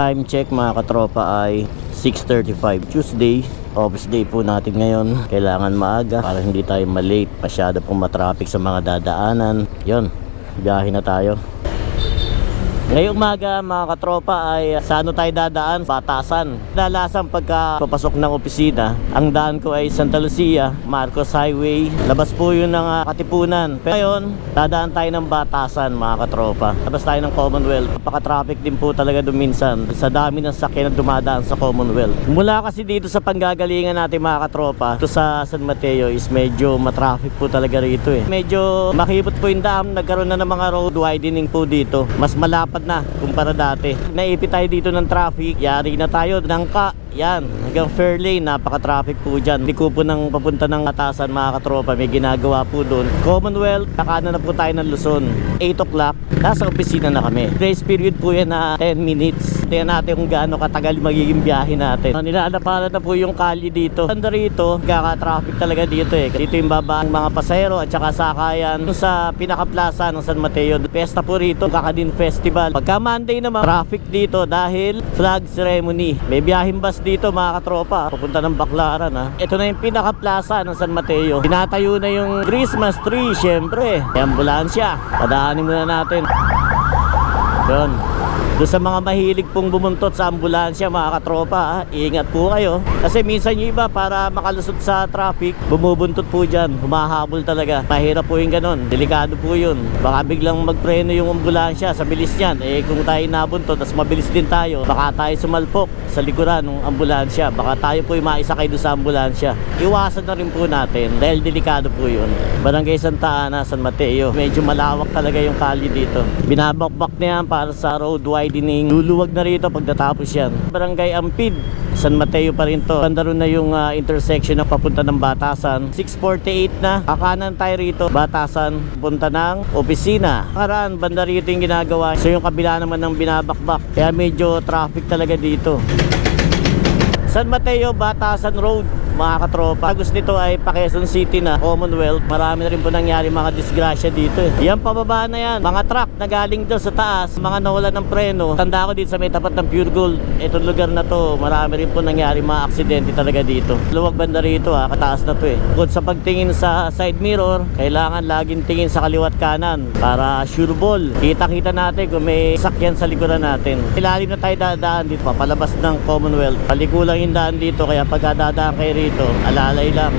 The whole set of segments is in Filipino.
Time check mga katropa ay 6:35 Tuesday. Office day po natin ngayon. Kailangan maaga para hindi tayo malate. Masyado pong matraffic sa mga dadaanan. Yun, biyahe na tayo. Ngayong umaga mga katropa ay sa ano tayo dadaan? Batasan. Dalasan pagka papasok ng opisina, ang daan ko ay Santa Lucia, Marcos Highway. Labas po yun ng Katipunan. Pero ngayon, dadaan tayo ng Batasan mga katropa. Labas tayo ng Commonwealth. Napaka-traffic din po talaga doon minsan. Sa dami ng sakyan na dumadaan sa Commonwealth. Mula kasi dito sa panggagalingan natin mga katropa, ito sa San Mateo is medyo matraffic po talaga rito eh. Medyo makipot po yung dam. Nagkaroon na ng mga road widening po dito. Mas malapad na kumpara dati. Naipit tayo dito ng traffic. Yari na tayo Nangka. Yan, hanggang Fairlane, napaka-traffic po dyan. Hindi ko po nang papunta ng Batasan mga katropa, may ginagawa po doon. Commonwealth, nakanan na po tayo ng Luzon. 8 o'clock, nasa opisina na kami. Grace period po yan na 10 minutes. Tingnan natin kung gaano katagal magiging biyahe natin. Nilalaparan na po yung kalye dito. Banda rito, kaka-traffic talaga dito eh. Dito yung baba ang mga pasahero at saka sakayan. Sa pinaka-plaza ng San Mateo, pesta po rito, Kakadin Festival. Pagka Monday naman, traffic dito dahil flag ceremony. May biyaheng bus dito mga katropa, papunta ng Baclaran ha. Ito na yung pinaka-plaza ng San Mateo. Tinatayo na yung Christmas tree, syempre. May ambulansya. Padaanin muna natin. Doon. Doon sa mga mahilig pong bumuntot sa ambulansya mga katropa, ingat po kayo. Kasi minsan yung iba para makalusot sa traffic, bumubuntot po dyan, humahabol talaga. Mahirap po yung ganon, delikado po yun. Baka biglang magpreno yung ambulansya sa bilis niyan. Eh kung tayo nabuntot, tas mabilis din tayo, baka tayo sumalpok sa likuran ng ambulansya. Baka tayo po yung maisakay doon sa ambulansya. Iwasan na rin po natin dahil delikado po yun. Barangay Santa Ana, San Mateo. Medyo malawak talaga yung kalye dito. Binabakbak na yan para sa road widening. Luluwag na rito pagdatapos yan. Barangay Ampid, San Mateo pa rin to. Banda rin na yung intersection na papunta ng Batasan. 6:48 na. Kakanan tayo rito. Batasan, punta ng opisina. Karaan, banda rito yung ginagawa. So yung kabila naman ng binabakbak. Kaya medyo traffic talaga dito. San Mateo, Batasan Road mga katropa. Agos nito ay pa Quezon City na, Commonwealth. Marami na rin po nangyari mga disgrasya dito eh. Yan pababa na yan, mga truck na galing doon sa taas, mga nawalan ng preno. Tanda ko dito sa may tapat ng Pure Gold, itong lugar na to, marami rin po nangyari mga aksidente talaga dito. Luwag banda rito ha, kataas na to eh. Bukod sa pagtingin sa side mirror, kailangan laging tingin sa kaliwat kanan para sure ball. Kita-kita natin kung may sakyan sa likuran natin. Ilalim na tayo dadaan dito, palabas ng Commonwealth. Palikulang yung daan dito, kaya pagka dadaan kayo rito, alalay lang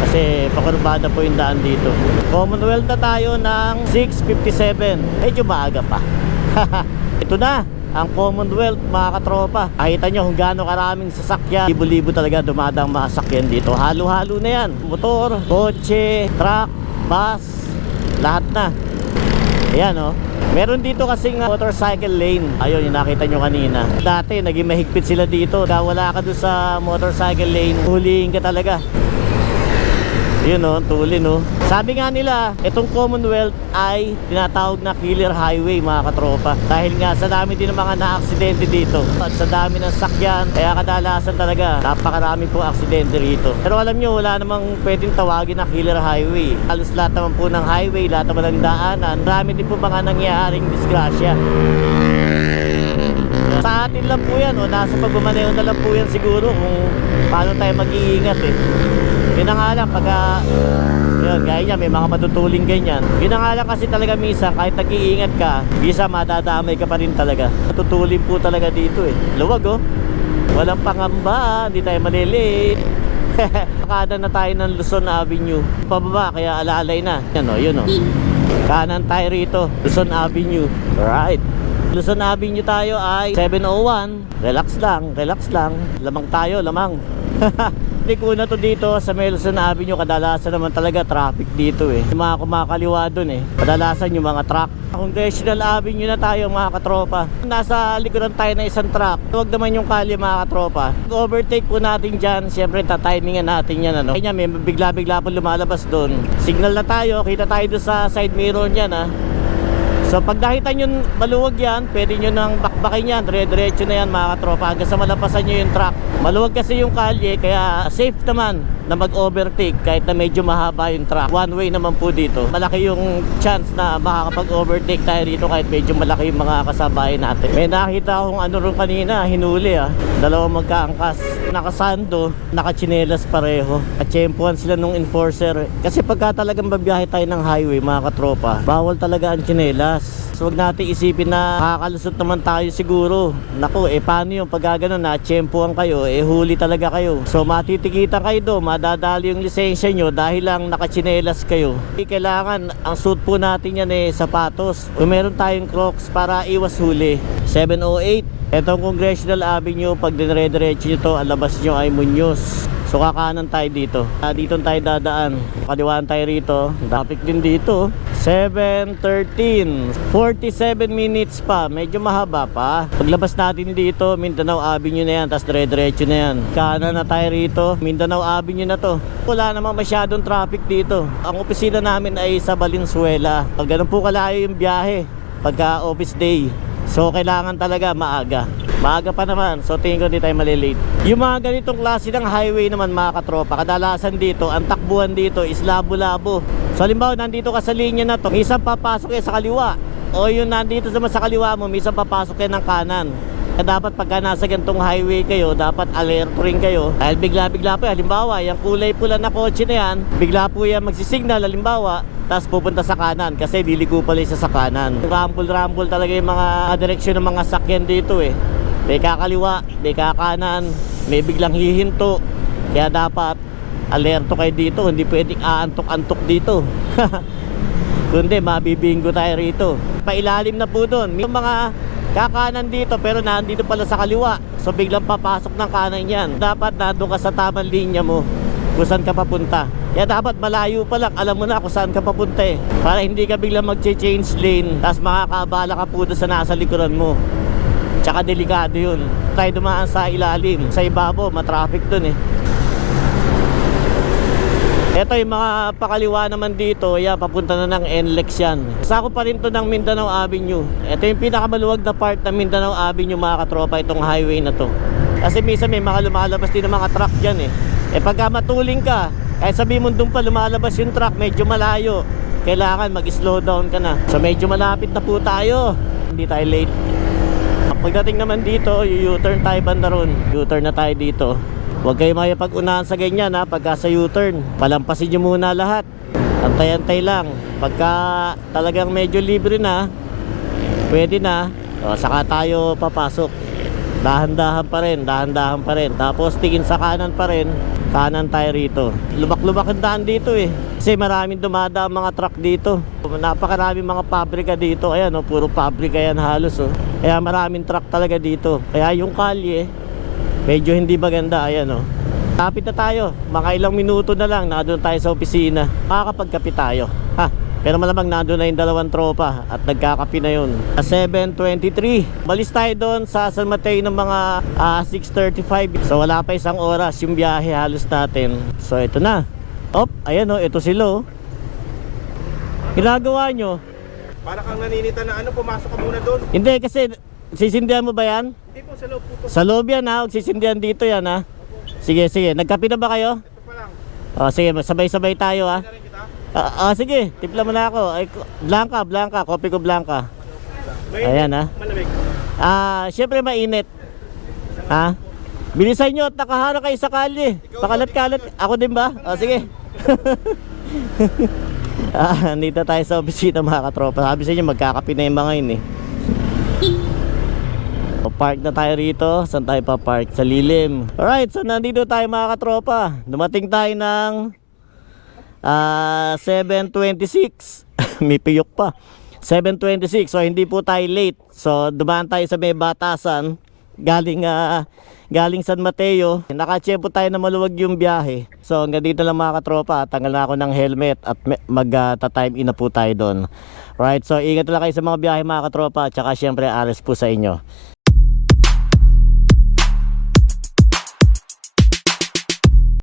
kasi pakurbada po yung daan dito. Commonwealth na tayo ng 6:57. Medyo maaga pa. Ito na ang Commonwealth mga katropa. Nakita nyo kung gaano karaming sasakyan. Libo-libo talaga dumadang mga sasakyan dito. Halo-halo na yan. Motor, kotse, truck, bus, lahat na. Ayan o. Meron dito kasing motorcycle lane. Ayun, yung nakita nyo kanina. Dati, naging mahigpit sila dito. Kaya wala ka doon sa motorcycle lane, huliin ka talaga. Yun o, tulin o. Sabi nga nila, itong Commonwealth ay tinatawag na killer highway mga katropa. Dahil nga sa dami din ng mga na-aksidente dito. At sa dami ng sakyan, kaya kadalasan talaga, napakarami po aksidente rito. Pero alam nyo, wala namang pwedeng tawagin na killer highway. Halos lahat naman po ng highway, lahat naman ng daanan, marami din po mga nangyaring disgrasya. Sa atin lang po yan, o nasa pagmamaneho na lang po yan siguro kung paano tayo mag-iingat eh. Yun na nga lang, pagka yun, gaya niya, may mga matutuling ganyan. Yun na nga lang kasi talaga minsan, kahit nag-iingat ka, bisa madadamay ka pa rin talaga. Matutulin po talaga dito eh. Luwag oh. Walang pangamba, hindi tayo malilate. Kada na tayo ng Luzon Avenue. Pababa, kaya alalay na. Yan o, yun o. Kanan tayo rito, Luzon Avenue. Alright. Luzon Avenue tayo ay 7:01. Relax lang, relax lang. Lamang tayo, lamang. Liko na to dito sa Luzon Avenue. Kadalasan naman talaga traffic dito eh. Yung mga kumakaliwa dun eh, kadalasan yung mga truck. Congressional Avenue na tayo mga katropa. Nasa likuran tayo ng isang truck. Huwag naman yung kalye mga katropa. Overtake po natin dyan. Siyempre tatimingan natin yan ano. Kaya may bigla-bigla po lumalabas dun. Signal na tayo, kita tayo dun sa side mirror nyan ha. So pag nakita nyo maluwag yan, pwede nyo nang bakbakin yan. Dire-diretso na yan mga katropa hanggang sa malapasan nyo yung truck. Maluwag kasi yung kalye, kaya safe naman. na mag-overtake kahit na medyo mahaba yung track. One way naman po dito. Malaki yung chance na makakapag-overtake tayo dito kahit medyo malaki yung mga kasabayan natin. May nakita akong ano rin kanina, hinuli dalawang magkaangkas. Nakasando, nakachinelas pareho. Atsyempuan sila nung enforcer. Kasi pagka talagang babiyahe tayo ng highway mga katropa, bawal talaga ang chinelas. So huwag natin isipin na makakalusot naman tayo siguro. Naku, paano yung pag gano'n na tsempuhan kayo, huli talaga kayo. So matitikitan kayo doon, madadali yung lisensya nyo dahil lang nakachinelas kayo. Kailangan, ang suit po natin yan sapatos. Kung meron tayong Crocs para iwas huli. 708, etong Congressional Avenue, pag dinire-diretso nyo to, ang labas nyo ay Muñoz. So kakanan tayo dito. Dito tayo dadaan. Kaliwaan tayo rito. Traffic din dito. 7:13. 47 minutes pa. Medyo mahaba pa. Paglabas natin dito, Mindanao Avenue na yan. Tapos dire-diretso na yan. Kanan na tayo rito. Mindanao Avenue na to. Wala namang masyadong traffic dito. Ang opisina namin ay sa Valenzuela. Pag ganun po kalayo yung biyahe pagka office day. So kailangan talaga maaga. Maaga pa naman, so tingin ko hindi tayo malilate. Yung mga ganitong klase ng highway naman mga katropa, kadalasan dito, ang takbuhan dito is labo-labo. So halimbawa, nandito ka sa linya na to, minsan papasok sa kaliwa. O yung nandito sa kaliwa mo, minsan papasok ng kanan. Kaya dapat pagka nasa ganitong highway kayo, dapat alerto rin kayo. Dahil bigla-bigla po, halimbawa, yung kulay pula na kotse na yan, bigla po yan magsisignal, halimbawa, tapos pupunta sa kanan kasi liliko pala siya sa kanan. Rumble talaga yung mga direksyon ng mga sakyan dito May kakaliwa, may kakanan, may biglang hihinto. Kaya dapat alerto kayo dito, hindi pwedeng aantok-antok dito. Kundi mabibinggo tayo rito. Pailalim na po doon. May mga kakanan dito pero nandito pala sa kaliwa. So biglang papasok ng kanan yan. Dapat nandun ka sa tamang linya mo kung saan ka papunta. Kaya dapat malayo pa lang, alam mo na kung saan ka papunta para hindi ka biglang mag-change lane, tapos makakabala ka po doon sa nasa likuran mo. Tsaka delikado yun. Tayo dumaan sa ilalim, sa ibabaw, matraffic doon Ito yung mga pakaliwa naman dito, papunta na ng NLEX yan. Sako pa rin to ng Mindanao Avenue. Ito yung pinakamaluwag na part ng Mindanao Avenue mga katropa, itong highway na to. Kasi minsan may mga lumalabas din ng mga truck dyan pagka matuling ka, kahit sabihin mo doon pa lumalabas yung truck, medyo malayo, kailangan mag-slow down ka na. So medyo malapit na po tayo, hindi tayo late. Pagdating naman dito, U-turn tayo banda ron. U-turn na tayo dito. Huwag kayo makipag-unahan sa ganyan pagka sa U-turn, palampasin nyo muna lahat. Antay-antay lang. Pagka talagang medyo libre na, pwede na, saka tayo papasok. Dahan-dahan pa rin. Tapos tingin sa kanan pa rin. Kanan tayo rito. Lubak-lubak ang daan dito Kasi maraming dumadaan mga truck dito. Napakaraming mga pabrika dito. Ayan puro pabrika yan halos Kaya maraming truck talaga dito. Kaya yung kalye medyo hindi maganda. Ayan Lapit na tayo. Mga ilang minuto na lang nandun tayo sa opisina. Makakapagkape tayo. Pero malamang nandun na yung dalawang tropa at nagkakape na yun. 7:23. Balis tayo doon sa San Mateo ng mga 6:35. So wala pa isang oras yung biyahe halos natin. So ito na. Ayan ito sila Ginagawa nyo? Para kang naninita na pumasok ka muna doon. Hindi kasi sisindihan mo ba yan? Hindi po, sa loob po to. Sa loob yan sisindihan dito yan Sige. Nagkape na ba kayo? Ito pa lang. Sige, sabay-sabay tayo Na rin kita? Sige, timpla mo na ako. Blanca, kopi ko blanca. Mainit, Ayan malamig. Syempre mainit. Bilisan nyo at nakahara kayo sa kalye. Pakalat-kalat. Ako din ba? Sige. Nandito tayo sa opisina mga katropa. Sabi sa inyo magkakape na yung mga yun Park na tayo rito. Saan tayo pa-park? Sa lilim. Alright, so nandito tayo mga katropa. Dumating tayo ng 7:26. May piyok pa. 7:26. So hindi po tayo late. So dumaan tayo sa may batasan galing San Mateo. Naka-check po tayo na maluwag yung biyahe. So hanggang dito lang mga katropa. Tanggal na ako ng helmet at mag-time in na po tayo doon. Right, so ingat lang kayo sa mga biyahe mga katropa. Tsaka syempre alis po sa inyo.